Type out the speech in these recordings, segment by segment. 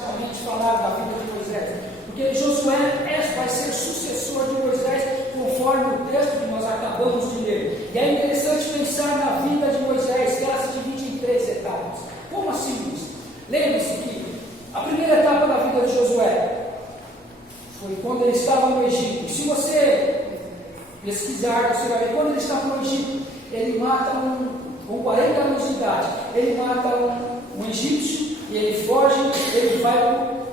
realmente falar da vida de Moisés, porque Josué vai ser sucessor de Moisés, conforme o texto que nós acabamos de ler. E é interessante pensar na vida de Moisés, que ela se divide em 3 etapas. Como assim isso? Lembre-se que a primeira etapa da vida de Josué foi quando ele estava no Egito. Se você pesquisar, você vai ver, quando ele estava no Egito, ele mata com 40 anos de idade, ele mata um egípcio, e ele foge, ele vai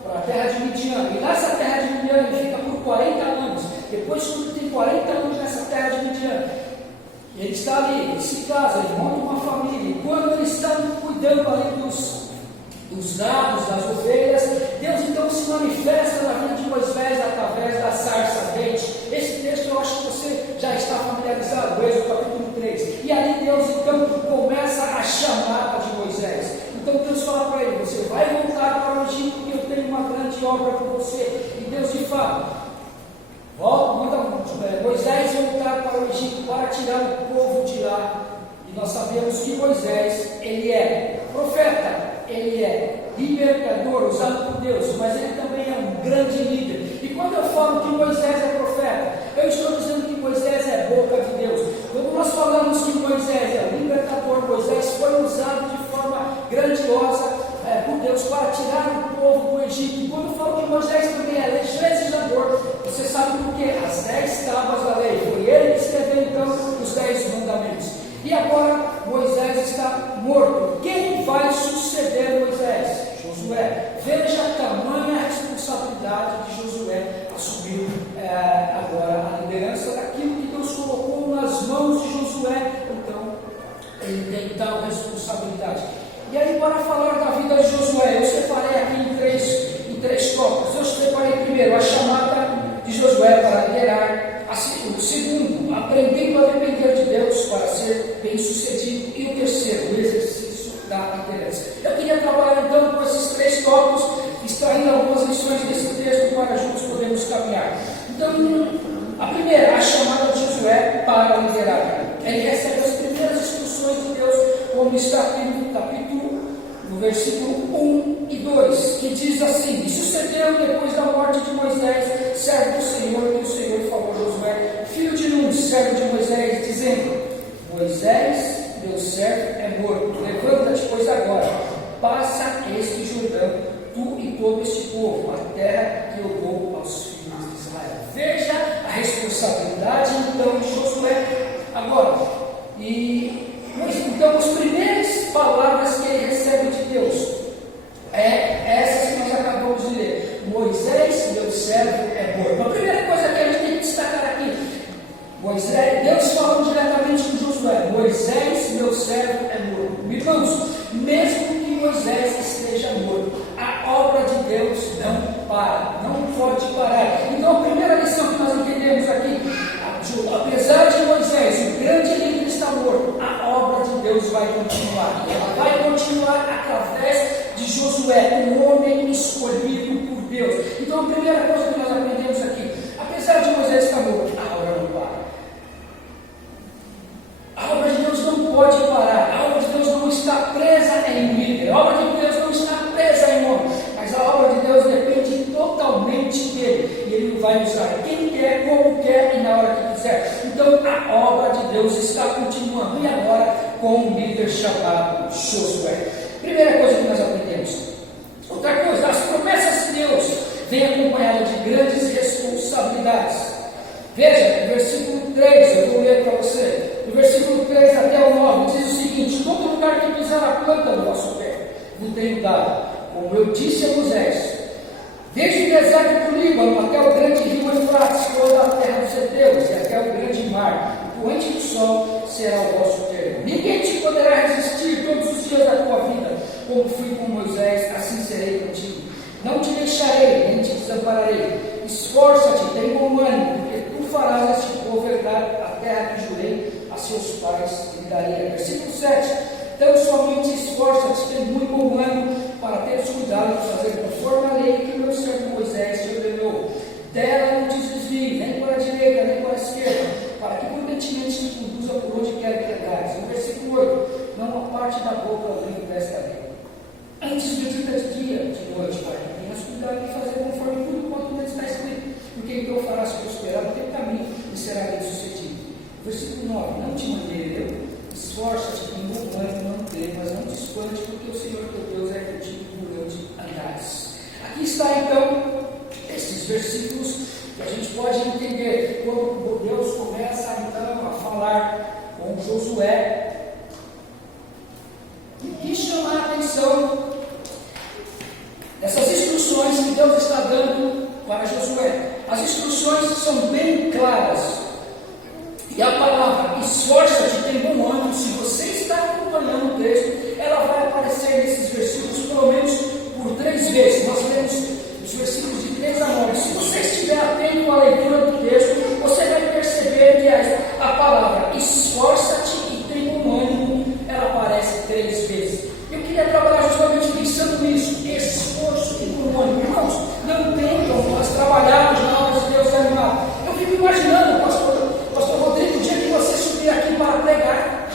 para a terra de Midian, e nessa terra de Midian ele fica por 40 anos, depois quando ele tem 40 anos nessa terra de Midian, ele está ali, ele se casa, ele monta uma família, e quando ele está cuidando ali dos gados, das ovelhas, Deus então se manifesta na vida de Moisés através da sarça ardente. Esse texto eu acho que você já está familiarizado, o Êxodo capítulo 3. E ali Deus então começa a chamada de Moisés. Então Deus fala para ele: você vai voltar para o Egito, porque eu tenho uma grande obra para você. E Deus lhe fala: manda Moisés voltar para o Egito para tirar o povo de lá. E nós sabemos que Moisés, ele é profeta, ele é libertador, usado por Deus, mas ele também é um grande líder. E quando eu falo que Moisés é profeta, eu estou dizendo que Moisés é boca de Deus. Quando nós falamos que Moisés é libertador, Moisés foi usado de forma grandiosa por Deus para tirar o povo do Egito. E quando eu falo que Moisés também é legislador, você sabe por quê? As 10 tábuas da lei, foi ele que escreveu então os 10 mandamentos. E agora Moisés está morto. Quem vai suceder Moisés? Josué. Veja a tamanha responsabilidade de Josué assumir agora a liderança daquilo que Deus colocou nas mãos de Josué. Então, ele tem tal responsabilidade. E aí, para falar da vida de Josué, eu separei aqui em três tópicos. Eu separei primeiro a chamada de Josué para liderar. O segundo, aprendendo a depender de Deus para ser bem sucedido. E o terceiro, o exercício da liderança. Eu queria trabalhar então com esses 3 tópicos, extraindo algumas lições desse texto para juntos podermos caminhar. Então, a primeira, a chamada de Josué para liderar. Ele recebe as primeiras instruções de Deus, como está aqui no capítulo, no versículo 1 e 2, que diz assim: e sucedeu depois da morte de Moisés, servo do Senhor, que o Senhor falou a Josué, filho de Nun, servo de Moisés, dizendo: Moisés, meu servo, é morto, levanta-te, pois agora, passa este Jordão, tu e todo este povo, a terra que eu dou aos filhos de Israel. Veja a responsabilidade então de Josué. Agora, então as primeiras palavras que ele recebe de Deus essas que nós acabamos de ler: Moisés, meu servo, é morto. A primeira coisa que a gente tem que destacar aqui, Deus falando diretamente com Josué: Moisés, meu servo, é morto. Irmãos, mesmo que Moisés esteja morto, a obra de Deus não para, não pode parar. Então a primeira lição que nós entendemos aqui, apesar de Moisés, o grande líder, está morto, a obra de Deus vai continuar. E ela vai continuar através de Josué, um homem escolhido por Deus. Então a primeira coisa que nós aprendemos aqui, apesar de Moisés estar morto, a obra não para. A obra de Deus não pode parar. A obra de Deus não está presa em um líder. A obra de Deus não está presa em um homem. Mas a obra de Deus depende totalmente dele. E ele vai usar quem quer, como quer e na hora que quiser. Então a obra de Deus está continuando. E agora com um líder chamado Josué. Primeira coisa que nós aprendemos. Outra coisa, as promessas de Deus vêm acompanhadas de grandes responsabilidades. Veja, no versículo 3, eu vou ler para você. No versículo 3 até o 9, diz o seguinte: todo lugar que pisar a planta do vosso pé, vos tenho dado, como eu disse a Moisés, desde o deserto do Líbano até o grande rio Eufrates, toda a terra dos heteus, e até o grande mar, o poente do sol será o vosso termo. Ninguém te poderá resistir todos os dias da tua vida, como fui com Moisés, assim serei contigo. Não te deixarei, nem te desampararei. Esforça-te, tem bom ânimo, porque tu farás este povo herdar a terra que jurei a seus pais que lhe daria. Versículo 7. Então somente esforça-te, tem muito bom ânimo, para teres cuidado de fazer conforme a lei que meu servo Moisés te ordenou. Dela não te desvie, nem para a direita, nem para a esquerda, para que prudentemente te conduza por onde quer que andares. No versículo 8. Não aparte da boca o livro desta lei, antes de dia, de noite, para que 9: não te mandei eu, esforça-te, tem bom ânimo, não temas, mas não te espante, porque o Senhor teu Deus é contigo por onde andares. Aqui está então esses versículos que a gente pode entender quando Deus começa então a falar com Josué. E chamar a atenção dessas instruções que Deus está dando para Josué. As instruções são bem claras. E a palavra esforça-te, tem bom ânimo. Se você está acompanhando o texto, ela vai aparecer nesses versículos pelo menos por 3 vezes. Nós temos os versículos de 3 a 9. Se você estiver atento à leitura do texto, você vai perceber que a palavra esforça-te e tem bom ânimo, ela aparece 3 vezes. Eu queria trabalhar justamente pensando nisso, esforço e bom ânimo. Irmãos, não tentam nós trabalharmos na obra de Deus animado. Eu fico imaginando, pastor Rodrigo, o dia que você subir aqui para pregar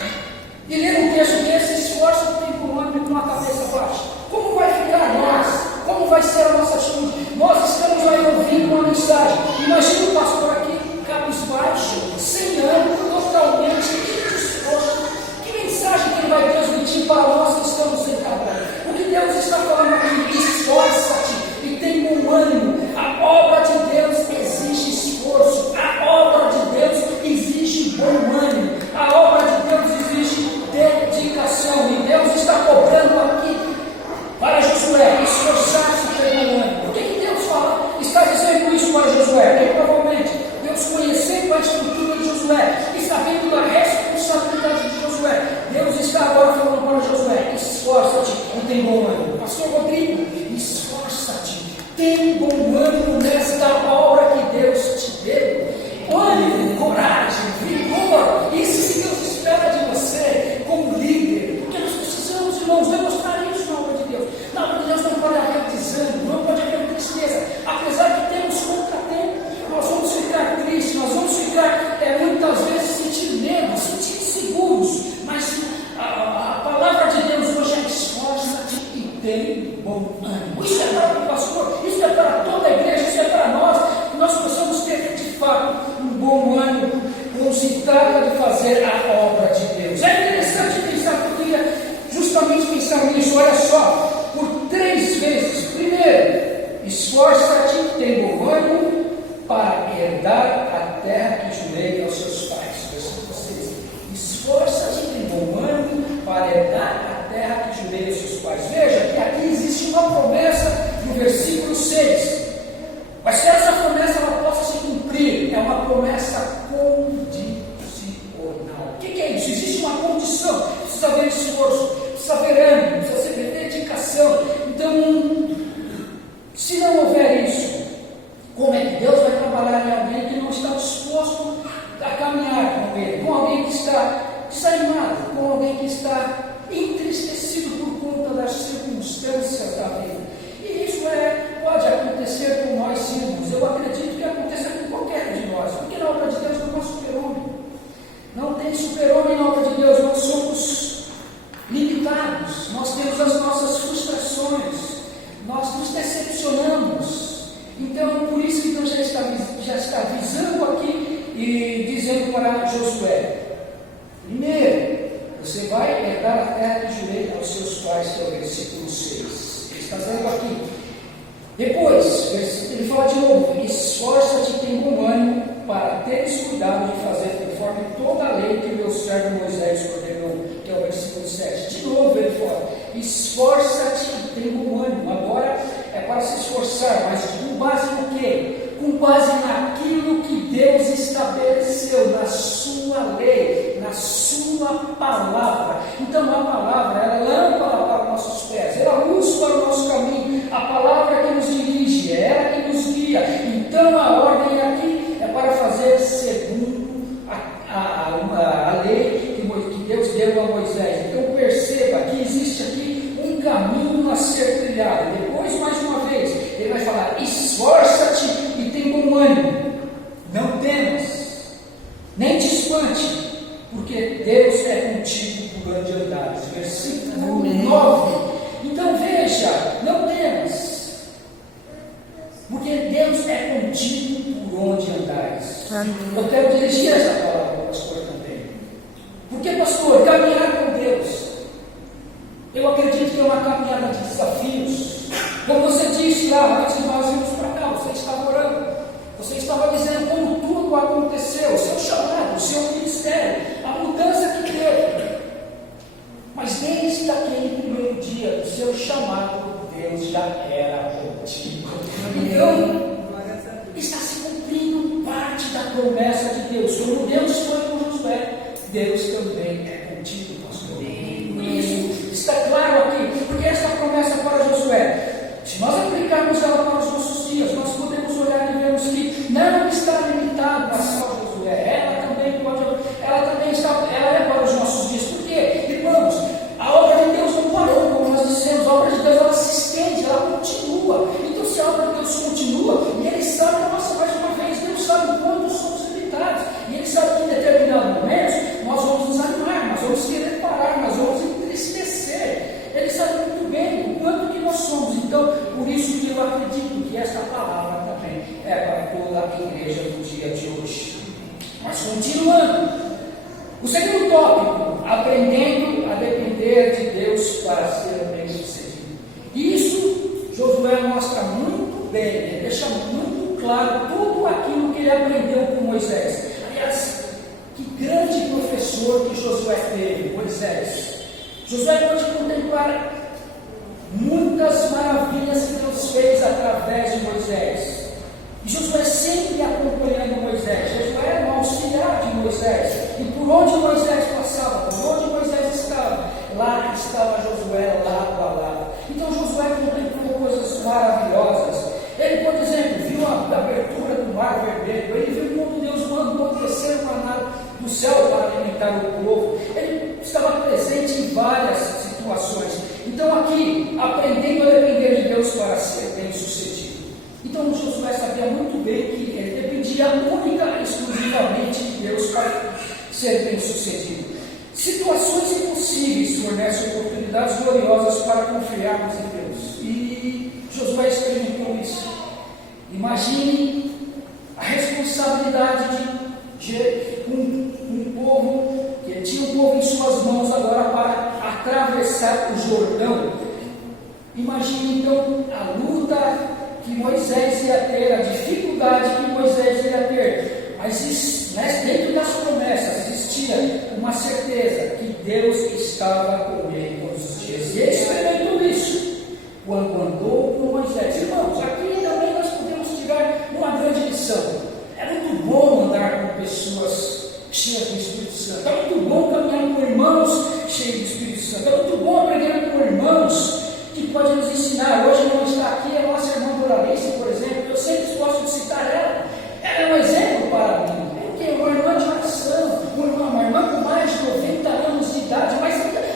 e ler um texto desse, esforço e tem bom ânimo com a cabeça baixa. Como vai ficar nós? Como vai ser a nossa atitude? Nós estamos aí ouvindo uma mensagem. Imagina o pastor aqui, cabisbaixo, sem ânimo, totalmente disposto. Que mensagem que ele vai transmitir para nós que estamos sentados? O que Deus está falando aqui? Esforça-te e tem bom ânimo. A obra de Deus exige esforço. A obra de Deus exige bom ânimo. A obra de Deus exige dedicação. E Deus está cobrando aqui para Josué, esforçar-se e ter bom ânimo. Por que Deus está dizendo isso para Josué? Porque provavelmente Deus, conhecendo a estrutura de Josué e sabendo da responsabilidade de Josué, Deus está agora falando para Josué: esforça-te e tem bom ânimo. Pastor Rodrigo, esforça-te, tem bom ânimo nesta obra que Deus te deu. Ânimo, coragem, vigor, isso que Deus espera de você como líder, porque nós precisamos, irmãos, demonstrar isso na obra de Deus. Na obra de Deus não pode haver desânimo, não pode haver tristeza, apesar de termos contratempo. Nós vamos ficar tristes, nós vamos ficar muitas vezes sentindo medo, sentindo inseguros, mas a palavra de Deus hoje é: esforça-te e tem bom ânimo. Isso é para o pastor, isso é para toda a igreja, isso é para nós, que nós possamos ter de fato um bom ânimo quando se trata de fazer a obra de Deus. É interessante pensar, que eu queria justamente pensar nisso. Olha só, por 3 vezes. Primeiro, esforça-te, tem bom ânimo para herdar a terra que jurei aos seus pais. Versículo 6. Esforça-te, tem bom ânimo para herdar a terra que jurei aos seus pais. Veja que aqui existe uma promessa no versículo 6. Mas que essa promessa ela possa se cumprir, é uma promessa condicional. O que é isso? Existe uma condição. Precisa haver esforço, precisa haver ânimo, precisa haver dedicação. Então, se não houver isso, como é que Deus vai trabalhar em alguém que não está disposto a caminhar com Ele? Com alguém que está desanimado, com alguém que está entristecido por conta das circunstâncias da vida. E isso pode acontecer com nós, irmãos. Eu acredito que aconteça com qualquer de nós, porque na obra de Deus não há super-homem. Não tem super-homem na obra de Deus. Nós somos limitados, nós temos as nossas frustrações, nós nos decepcionamos. Então, por isso que Deus já está avisando aqui e dizendo para Josué: primeiro, você vai herdar a terra que jurei aos seus pais, que é o versículo 6. Ele está dizendo aqui. Depois, ele fala de novo: esforça-te e tem bom ânimo para teres cuidado de fazer conforme toda a lei que meu servo Moisés ordenou, que é o versículo 7. De novo ele fala: esforça-te e tem bom ânimo. Agora é para se esforçar, mas com base no quê? Com base naquilo que Deus estabeleceu, na sua lei, na sua palavra. Então a palavra é lâmpada para os nossos pés, ela luz para o nosso caminho. A palavra que nos dirige, é ela que nos guia. Então a ordem aqui é para fazer segundo a lei que Deus deu a Moisés. Então perceba que existe aqui um caminho a ser trilhado. Depois, mais uma vez, ele vai falar: esforça-te e tem bom ânimo, não temas, nem te espante, porque Deus é contigo por onde andares. Versículo 9. Então veja, não temas, porque Deus é contigo por onde andares. Eu quero dirigir essa palavra ao pastor também. disse lá antes de nós irmos para cá, você estava orando, você estava dizendo como tudo aconteceu, o seu chamado, o seu ministério, a mudança que teve. Mas desde aquele primeiro dia do seu chamado, Deus já era contigo. Então, está se cumprindo parte da promessa de Deus. Como Deus foi com Josué, Deus também é contigo, pastor. Isso está claro aqui, porque esta promessa para Josué, se nós aplicarmos ela para os nossos dias, nós podemos olhar e vermos que não está limitado a só Josué. Ela é para os nossos dias. Por quê? Irmãos, a obra de Deus não parou, como nós dissemos. A obra de Deus, ela se estende, ela continua. Então, se a obra de Deus continua, e Ele sabe, nossa, mais uma vez, Deus sabe o quanto somos limitados. E Ele sabe que em determinado momento nós vamos nos animar, nós vamos querer parar, nós vamos entristecer. Ele sabe muito bem o quanto que nós somos. Então, por isso que eu acredito que esta palavra também é para toda a igreja do dia de hoje. Mas continuando, o segundo tópico, aprendendo a depender de Deus para ser bem-sucedido. Isso Josué mostra muito bem, ele deixa muito claro tudo aquilo que ele aprendeu com Moisés. Aliás, que grande professor que Josué teve, Moisés. Josué pode contemplar muitas maravilhas que Deus fez através de Moisés. E Josué sempre acompanhando Moisés. Josué era um auxiliar de Moisés. E por onde Moisés passava, por onde Moisés estava, lá estava Josué, lado a lado. Então Josué contemplou coisas maravilhosas. Ele, por exemplo, viu a abertura do Mar Vermelho. Ele viu como Deus mandou descer o maná do céu para alimentar o povo. Ele estava presente em várias situações. Então aqui, aprendendo a depender de Deus para ser bem-sucedido. Então Josué sabia muito bem que ele dependia única e exclusivamente de Deus para ser bem-sucedido. Situações impossíveis fornecem oportunidades gloriosas para confiarmos em Deus. E Josué experimentou isso. Imagine a responsabilidade de um povo, que tinha um povo em suas mãos agora para atravessar o Jordão. Imagine então a luta que Moisés ia ter, a dificuldade que Moisés ia ter. Mas dentro das promessas existia uma certeza que Deus estava com ele todos os dias. E ele experimentou isso quando andou com Moisés. Irmãos, aqui também nós podemos tirar uma grande lição. É muito bom andar com pessoas cheias do Espírito Santo. É muito bom caminhar com irmãos cheios do Espírito Santo. É muito bom aprender com irmãos que podem nos ensinar. Hoje não está aqui a nossa irmã Doralice, por exemplo. Eu sempre gosto de citar ela. Ela é um exemplo para mim. Porque uma irmã de oração, uma irmã com mais de 90 anos de idade, mas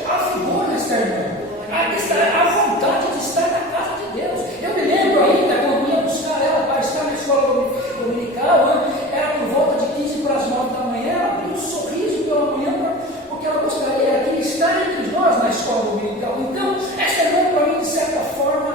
há vigor nessa irmã. Há vontade de estar na casa de Deus. Eu me lembro ainda quando ia buscar ela para estar na escola dominical, era por volta de 15 para as 9 da manhã. Ela abriu um sorriso pela manhã, porque ela gostaria de estar entre nós na escola dominical. Então, essa irmã, para mim, de certa forma,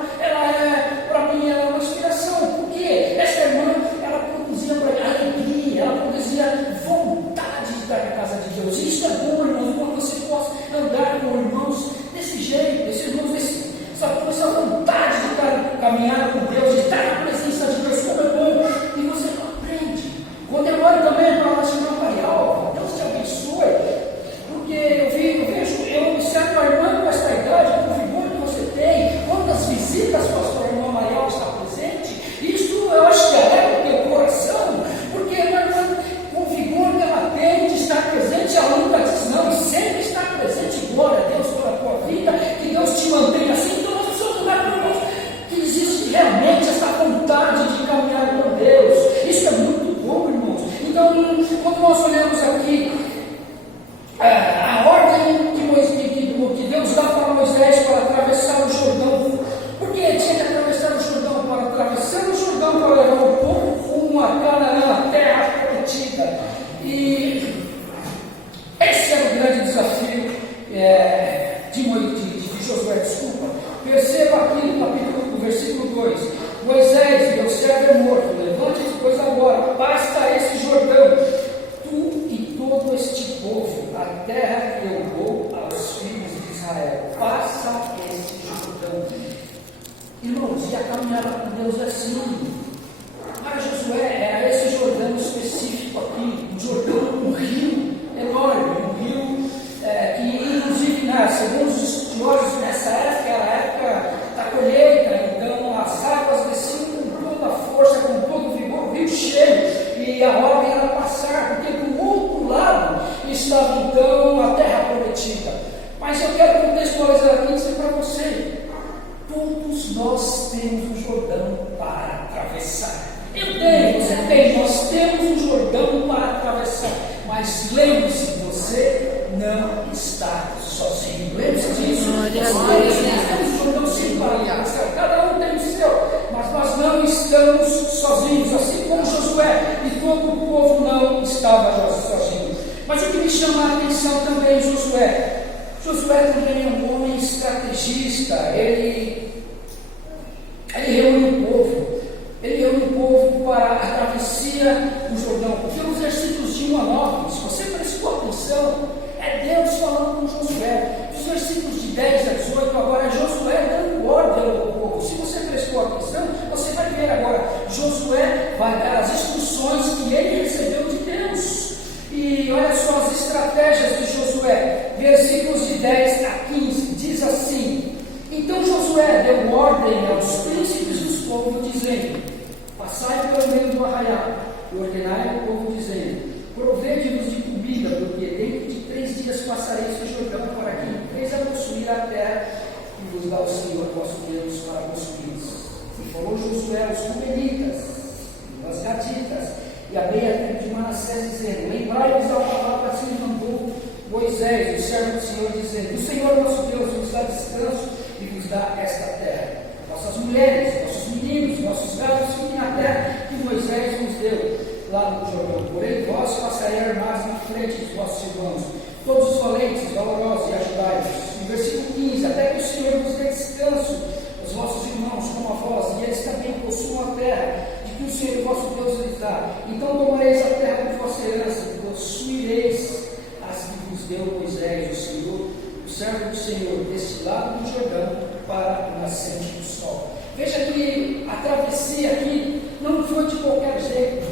para mim, ela é uma inspiração. Por quê? Essa irmã, ela produzia alegria, ela produzia vontade de estar na casa de Deus. E isso é bom, irmãos, quando você possa andar com irmãos desse jeito, esses irmãos, essa vontade de estar caminhando com Deus, de estar na presença de Deus, como é bom, e você aprende. Quando eu olho também para a nossa irmã Marial, Deus te abençoe, porque eu observo a irmã com essa idade, com o vigor que você tem, quantas visitas a sua irmã Marial está presente, isso eu acho que alegra o teu coração, porque a irmã com o vigor que ela tem de estar presente, ela nunca diz não, e sempre está presente, glória a Deus pela tua vida, que Deus te mantenha assim. Então nós precisamos dar para nós que existe realmente essa vontade de caminhar com Deus. Isso é muito bom, irmãos. Então, quando nós olhamos aqui a ordem que Deus dá para Moisés para atravessar o Jordão, porque tinha que atravessar o Jordão, para atravessar o Jordão para levar o povo rumo a Canaã, a terra prometida. E esse era o grande desafio de Josué. Perceba aqui no versículo 2: Moisés, meu servo é morto, levante-te pois agora, passa esse Jordão, tu e todo este povo, a terra que eu dou aos filhos de Israel. Passa esse Jordão. Irmãos, e caminhava com Deus assim. Para Josué, era esse Jordão específico aqui, um Jordão, um rio enorme, um rio que, inclusive, segundo os estudiosos, nessa época era a época da colheita, então as águas desciam com toda a força, com todo o vigor, o rio cheio, e a ordem era passar, porque do outro lado estava então a terra prometida. Mas eu quero contextualizar aqui e dizer para você: todos nós temos um Jordão para atravessar. Eu tenho, você tem, nós temos um Jordão para atravessar. Mas lembre-se, você não está sozinho. Lembre-se disso. Nós temos um Jordão sim para atravessar. Cada um tem o seu, mas nós não estamos sozinhos, assim como Josué e todo o povo não estava sozinho. Mas o que me chama a atenção também, Josué também é um homem estrategista. Ele reúne o povo. Ele reúne o povo para a travessia do Jordão. Porque os versículos de 1 a 9, se você prestou atenção, é Deus falando com Josué. Os versículos de 10 a 18, agora é Josué dando ordem ao povo. Se você prestou atenção, você vai ver agora. Josué vai dar as instruções que ele recebeu de Deus. E olha só as estratégias de Josué. Versículos de 10 a 15, diz assim: Então Josué deu ordem aos príncipes dos povos, dizendo: Passai pelo meio do arraial, e ordenai ao povo, dizendo: Provede-vos de comida, porque dentro de 3 dias passareis o Jordão para que entreis a possuir a terra que vos dá o Senhor vosso Deus para possuir. E falou Josué aos Rubenitas, e aos Gaditas, e a meia tribo de Manassés, dizendo: Lembrai-vos da palavra que se mandou Moisés, o servo do Senhor, dizendo: O Senhor nosso Deus vos dá descanso e vos dá esta terra. Nossas mulheres, nossos meninos, nossos gados fiquem na terra que Moisés nos deu lá no Jordão. Porém, vós passarei armados na frente dos vossos irmãos, todos os valentes, valorosos, e ajudai-vos. No versículo 15: Até que o Senhor vos dê descanso, os vossos irmãos, como a vós, e eles também possuam a terra de que o Senhor vosso Deus lhes dá. Então tomareis a terra de vossa herança, e possuireis as que vos deu Moisés, o Senhor, o servo do Senhor, deste lado do Jordão, para o nascente do sol. Veja que a travessia aqui não foi de qualquer jeito.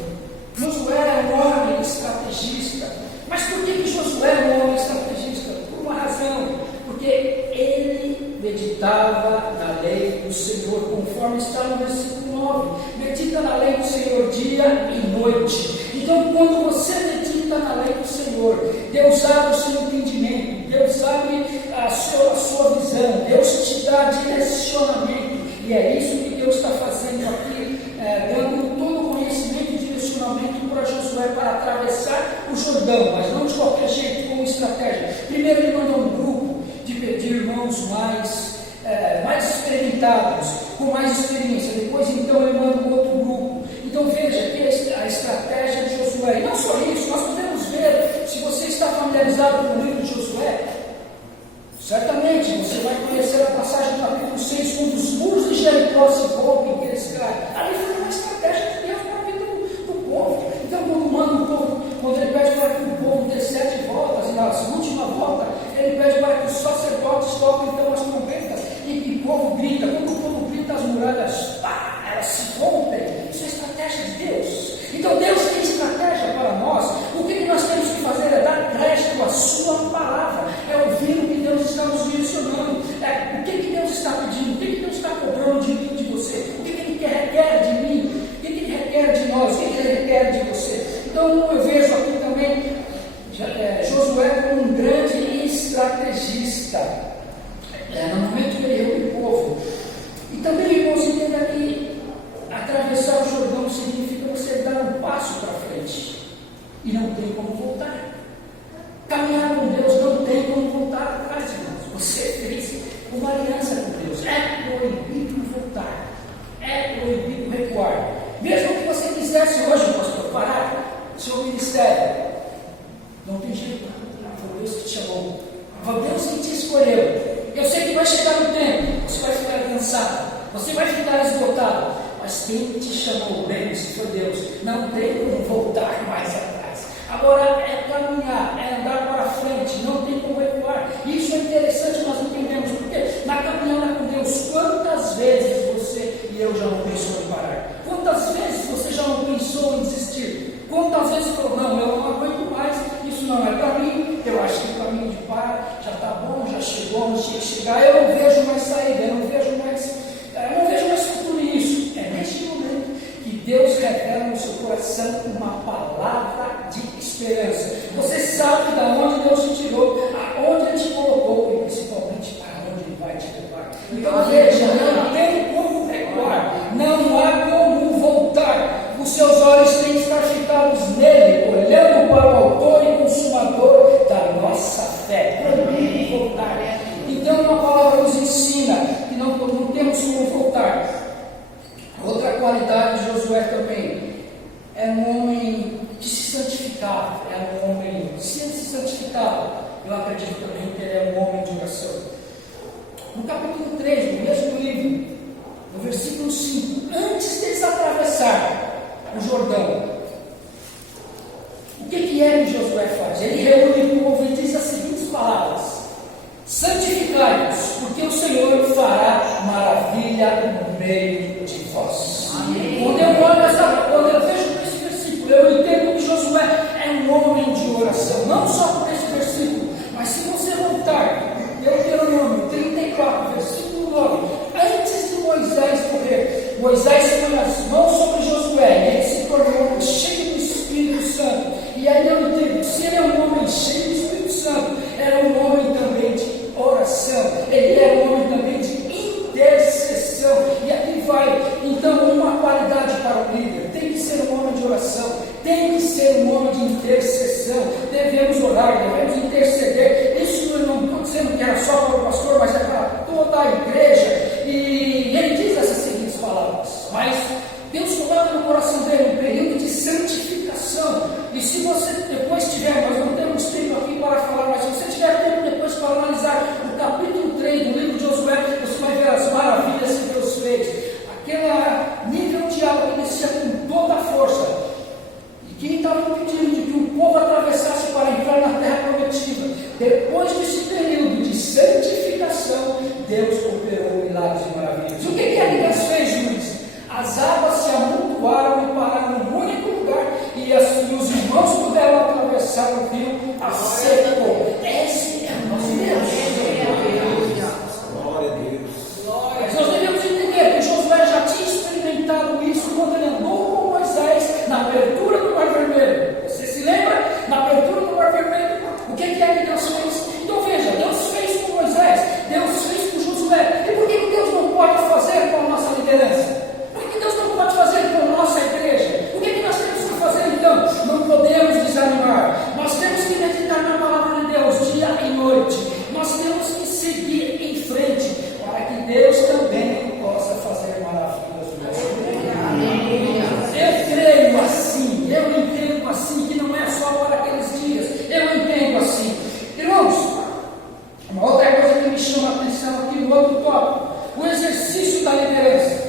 Josué é um homem estrategista. Mas por que Josué é um homem estrategista? Por uma razão: porque ele meditava na lei do Senhor, conforme está no versículo 9. Medita na lei do Senhor dia e noite. Então, quando você medita na lei do Senhor, Deus abre o seu entendimento, Deus abre a sua visão, Deus te dá direcionamento. E é isso que Deus está fazendo aqui, dando todo o conhecimento e direcionamento para Josué para atravessar o Jordão, mas não de qualquer jeito, com estratégia. Primeiro ele mandou um grupo de irmãos mais experimentados, com mais experiência. Depois então ele manda um outro grupo. Então veja que a estratégia de Josué. E não só isso, nós podemos ver, se você está familiarizado com o livro de Josué, certamente você vai conhecer a passagem do capítulo 6, quando os muros de Jericó se rompem, que eles caem. Ali foi uma estratégia de Deus para a vida do povo. Então quando manda o povo, quando ele pede para que o povo dê 7 voltas, e na última volta ele pede para que os sacerdotes toquem então as trombetas, e o povo grita. Quando o povo grita, as muralhas, elas se rompem. Isso é estratégia de Deus. Então Deus tem estratégia para nós. O que nós temos que fazer é dar crédito à sua palavra, é ouvir o que Deus está nos direcionando, o que Deus está pedindo, o que Deus está cobrando de mim, de você, o que Ele requer de mim, o que Ele requer de nós, o que Ele requer de você. Então eu vejo aqui também Josué como um grande estrategista, no momento que ele reúne o povo. E também, irmãos, entenda que atravessar o Jordão significa você dar um passo para frente e não tem como voltar. Caminhar com Deus não tem como voltar atrás, irmãos. Você fez uma aliança com Deus. É proibido voltar. É proibido recuar. Mesmo que você quisesse hoje, pastor, parar o seu ministério, não tem jeito. Foi Deus que te chamou. Foi Deus que te escolheu. Eu sei que vai chegar um tempo, você vai ficar cansado, você vai ficar esgotado, mas quem te chamou, lembre-se, foi Deus. Não tem como voltar mais atrás. Agora é caminhar, é andar para frente, não tem como recuar. Isso é interessante nós entendemos, porque na caminhada com Deus, quantas vezes você e eu já não pensou em parar? Quantas vezes você já não pensou em desistir? Quantas vezes falou, não, eu não aguento mais, isso não é para mim, eu acho que o caminho de parar já está bom, já chegou, não tinha que chegar, eu não vejo mais saída, eu não vejo mais futuro nisso. É neste momento que Deus revela no seu coração uma palavra de esperança. Você sabe de onde Deus te tirou, aonde Ele te colocou e principalmente para onde Ele vai te levar. Então veja, não tem como recuar, não há como voltar. Os seus olhos têm que estar ficados nele, olhando para o autor e consumador da nossa fé. Proibido voltar. Então uma palavra nos ensina que não temos como voltar. Outra qualidade de Josué também é um homem que se santificava, é um homem, se ele se santificava, eu acredito também que ele é um homem de oração. No capítulo 3, do mesmo livro, no versículo 5, antes deles atravessar o Jordão, o que é que Josué faz? Ele reúne o povo e diz as seguintes palavras: santificai-vos, porque o Senhor fará maravilha no meio de vós. Amém. Quando eu vejo esse versículo, eu entendo que Josué é um homem de oração, não só por esse versículo, mas se você voltar, Deuteronômio 34, versículo 9, antes de Moisés morrer, Moisés põe as mãos sobre Josué, e ele se tornou cheio do Espírito Santo. E aí eu entendo, se ele é um homem cheio do Espírito Santo, era um homem também de oração, ele era um homem também de intercessão, e aqui vai, então, uma qualidade para o líder: tem que ser um homem de oração, tem que ser um homem de intercessão, devemos orar, devemos interceder. Isso eu não estou dizendo que era só para o pastor, mas é para toda a igreja, e ele diz essas seguintes palavras, mas Deus coloca no coração dele um período de santificação, e se você depois tiver, nós não temos tempo aqui para falar, mas se você tiver tempo depois para analisar o capítulo 3 do livro de Josué, você vai ver as maravilhas que Deus fez, aquele nível de água que descia com toda a força, e quem estava impedindo de que o povo atravessasse para entrar na terra prometida. Depois desse período de santificação, Deus operou milagres e maravilhas. O que é que Deus fez, juiz? As águas se amontoaram e pararam num único lugar, e os irmãos puderam atravessar o rio a seco. Esse é o nosso Deus. Glória a Deus. Mas nós devemos entender que Josué já tinha experimentado isso quando ele andou com Moisés na abertura do Mar Vermelho. Você se lembra? Na abertura do Mar Vermelho, o que é que Deus fez? Então veja, Deus fez com Moisés, Deus fez com Josué. E por que Deus não pode fazer com a nossa liderança? Por que Deus não pode fazer com a nossa igreja? O que nós temos que fazer então? Não podemos desanimar. Nós temos que meditar na palavra de Deus dia e noite. Nós temos que seguir em frente para que Deus também possa fazer maravilhas no nosso meio. Eu creio assim, eu entendo assim, que não é só para aqueles dias. Eu entendo assim. Irmãos, uma outra coisa que me chama a atenção aqui no outro tópico: o exercício da liderança.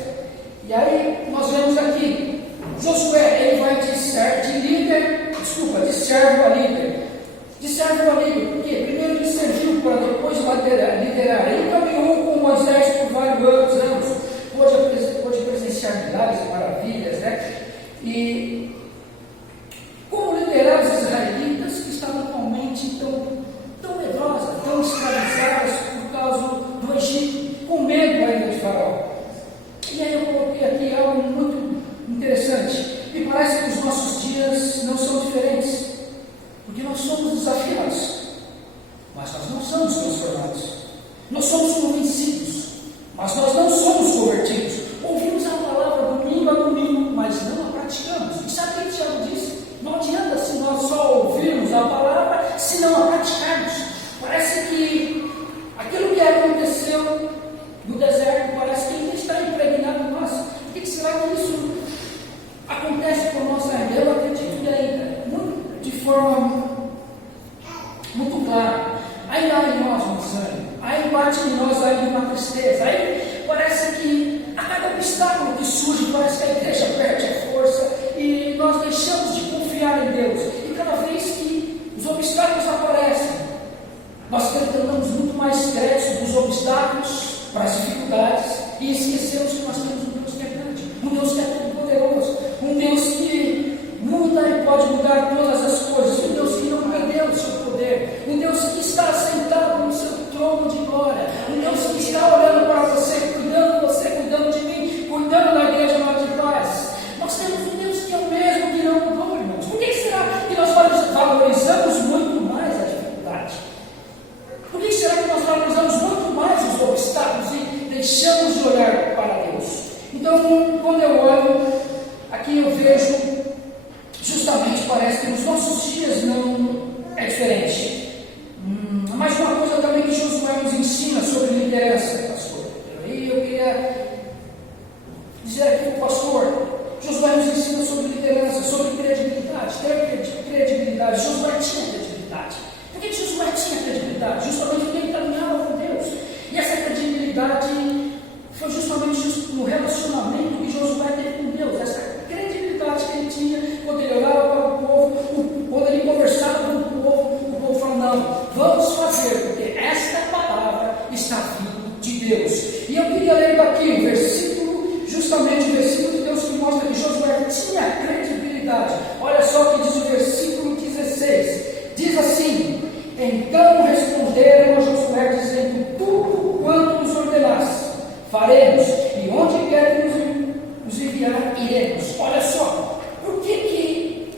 E aí nós vemos aqui, Josué, ele vai de servo a líder. De servo a líder, por quê? Primeiro ele serviu para depois liderar. Ele caminhou com Moisés por vários anos, pôde presenciar milagres e maravilhas, né? E como liderar os israelitas que estavam atualmente tão medrosas, tão escravizadas por causa do Egito, com medo ainda de Faraó. E aí eu coloquei aqui algo muito interessante. Me parece que os nossos dias não são diferentes, porque nós somos desafiados, mas nós não somos transformados. Nós somos convencidos, mas nós não somos convertidos. Ouvimos a palavra domingo a domingo, mas não a praticamos. E sabe o que o Tiago disse? Não adianta se nós só ouvirmos a palavra, se não a praticarmos. Parece que aquilo que aconteceu no deserto, parece que ainda está impregnado em nós. O que será que isso acontece com nós ainda? Eu acredito que ainda, de forma muito clara, ainda há em nós um desânimo, aí bate em nós ainda uma tristeza, aí parece que a cada obstáculo que surge, parece que a igreja perde a força e nós deixamos de confiar em Deus. E cada vez que os obstáculos aparecem, nós tentamos muito mais crédito dos obstáculos para as dificuldades e esquecemos que nós temos um Deus que é ter credibilidade. Josué tinha credibilidade. Por que Josué tinha credibilidade? Justamente porque ele caminhava com Deus. E essa credibilidade foi justamente no relacionamento que Josué teve com Deus. Essa credibilidade que ele tinha quando ele olhava para o povo, quando ele conversava com o povo falou: não, vamos fazer, porque esta palavra está vindo de Deus. E eu queria ler daqui um versículo, justamente o versículo de Deus que mostra que Josué tinha credibilidade. Olha só o que diz o versículo 16. Diz assim: então responderam a Josué, dizendo: tudo quanto nos ordenasse faremos, e onde quer que nos enviar, iremos. Olha só, por que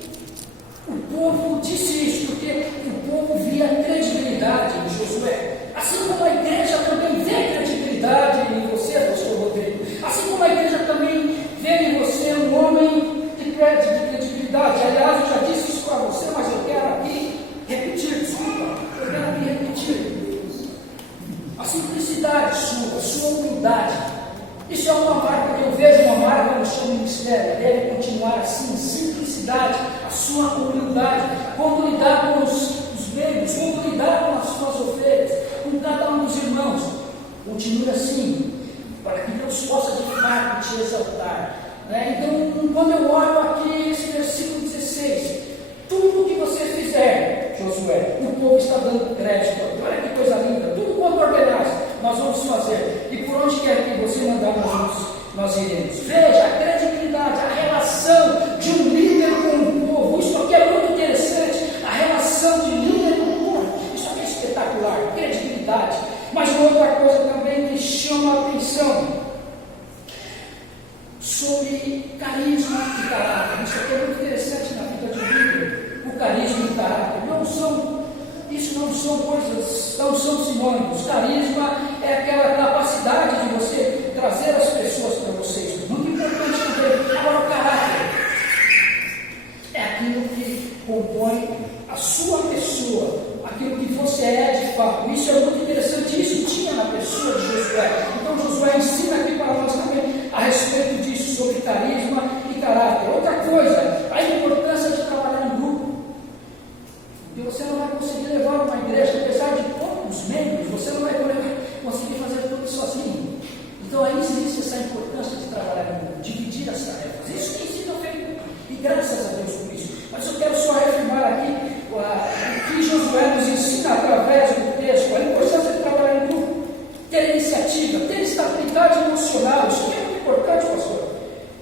o povo disse isso? Porque o povo via credibilidade em Josué. Assim como a igreja também vê credibilidade em você, pastor Rodrigo. Assim como a igreja também vê em você um homem de credibilidade. Aliás, eu já disse isso para você, mas eu quero aqui repetir, desculpa, eu quero aqui repetir. A simplicidade sua humildade, isso é uma marca que eu vejo, uma marca no seu ministério. Deve continuar assim: simplicidade, a sua humildade, como lidar com os membros, como lidar com as suas ovelhas, com cada um dos irmãos. Continue assim, para que Deus possa de fato te exaltar. Então, quando eu olho aqui esse versículo 16, tudo que você fizer, Josué, o povo está dando crédito. Olha que coisa linda. Tudo quanto ordenaste, nós vamos fazer. E por onde quer que você mandar, nós iremos. Veja a credibilidade, a relação de um líder com o povo. Isso aqui é muito interessante. A relação de líder com o povo. Isso aqui é espetacular. Credibilidade. Mas uma outra coisa também que chama a atenção sobre carisma e caráter. Isso aqui é muito interessante na vida de um líder. O carisma e o caráter isso não são coisas, não são sinônimos. Carisma é aquela capacidade de você trazer as pessoas para você. Isso é muito importante também. Agora, o caráter é aquilo que compõe a sua pessoa, aquilo que você é de fato. Isso é muito interessante. Isso tinha na pessoa de Josué. Então Josué ensina aqui para nós também a respeito disso, sobre carisma e caráter. Outra coisa, a importância de trabalhar em grupo. E você não vai conseguir levar uma igreja, apesar de poucos membros, você não vai conseguir fazer tudo sozinho. Então aí existe essa importância de trabalhar em grupo, dividir as tarefas. Isso tem sido feito, e graças a Deus por isso. Mas eu quero só reafirmar aqui o que Josué nos ensina através do texto, a importância de trabalhar em grupo, ter iniciativa, ter estabilidade emocional. Isso é muito importante, pastor.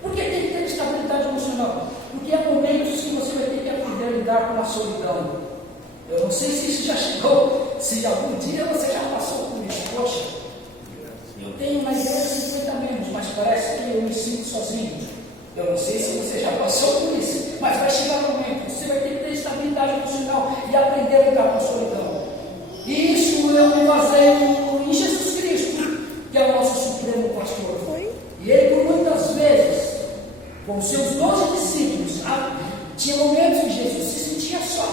Por que tem que ter estabilidade emocional? Porque há momentos que você vai ter que aprender a lidar com a solidão. Eu não sei se isso já chegou, se algum dia você já passou por isso. Poxa, eu tenho uma igreja de 50 membros, mas parece que eu me sinto sozinho. Eu não sei se você já passou por isso, mas vai chegar um momento, você vai ter que ter estabilidade emocional e aprender a lidar com a solidão. E isso eu me baseio em Jesus Cristo, que é o nosso supremo pastor. E ele, por muitas vezes, com seus 12 discípulos, tinha momentos que Jesus se sentia só.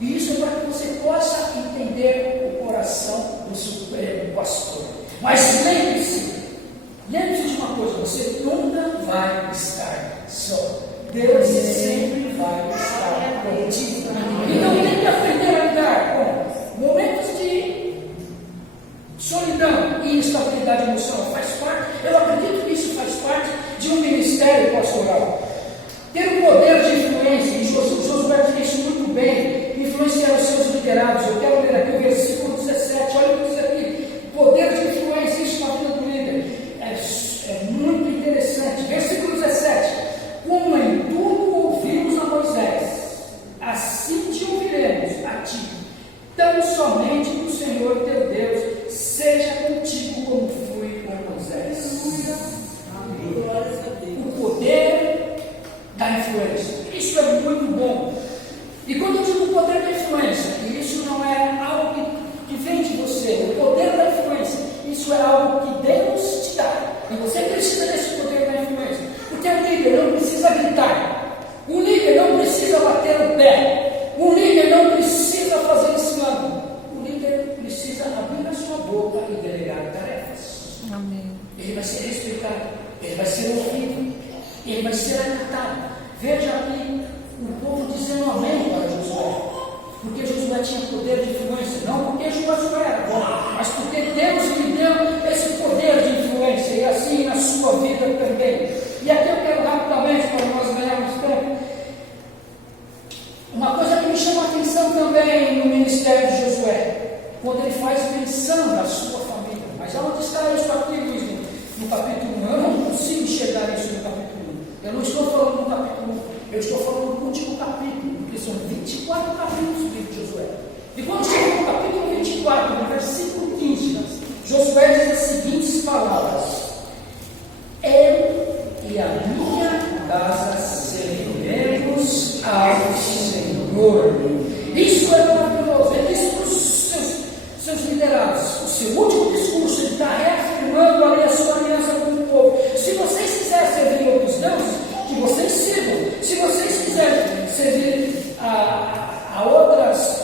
E isso é para que você possa entender o coração do supremo pastor. Mas lembre-se de uma coisa: você nunca vai estar só. Deus sempre vai estar contigo. Então tem que aprender a lidar com momentos de solidão e instabilidade emocional. Faz parte, eu acredito que isso faz parte de um ministério pastoral. Ter o poder de influência, e Josué diz isso muito bem, influenciar os seus liderados. Eu quero ler aqui o versículo 17, olha o que diz aqui: poder de influência, isso na vida do líder. É muito interessante. Versículo 17: como em tudo ouvimos a Moisés, assim te ouviremos a ti. Tão somente o Senhor teu Deus seja contigo como fui com Moisés. O poder da influência. Isso é muito bom. E quando eu digo poder da influência, isso não é algo que vem de você. O poder da influência, isso é algo que Deus te dá. E você precisa desse poder da influência. Porque o líder não precisa gritar. O líder não precisa bater no pé. O líder não precisa fazer escândalo. O líder precisa abrir a sua boca e delegar tarefas. Amém. Ele vai ser respeitado. Ele vai ser ouvido. Ele vai ser acatado. Veja aqui o povo dizendo amém para Josué. Porque Josué tinha poder de influência, não porque Josué era bom, mas porque Deus lhe deu esse poder de influência, e assim na sua vida também. E aqui eu quero rapidamente, para nós ganharmos tempo, uma coisa que me chama a atenção também no ministério de Josué, quando ele faz menção da sua família. Mas onde está isso aqui, Luiz? No capítulo 1, eu não consigo enxergar isso no capítulo 1. Eu não estou falando no capítulo 1, eu estou falando no último capítulo, porque são 24 capítulos do livro de Josué. E quando chega no capítulo 24, no versículo 15, Josué diz as seguintes palavras: eu e a minha casa serviremos ao Senhor. Isso é maravilhoso. Ele disse para os seus liderados, o seu último discurso, ele está reafirmando ali a sua aliança com o povo. Se vocês quiserem servir outros deuses, que vocês sirvam. Se vocês quiserem servir a outras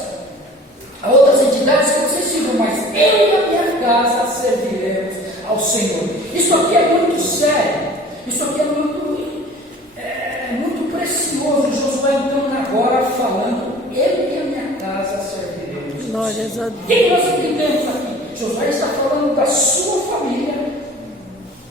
entidades, que vocês sirvam, mas eu e a minha casa serviremos ao Senhor. Isso aqui é muito sério. Isso aqui é muito precioso. Josué então agora falando, eu e a minha casa serviremos. Glórias a Deus. O que nós entendemos aqui? Josué está falando da sua família.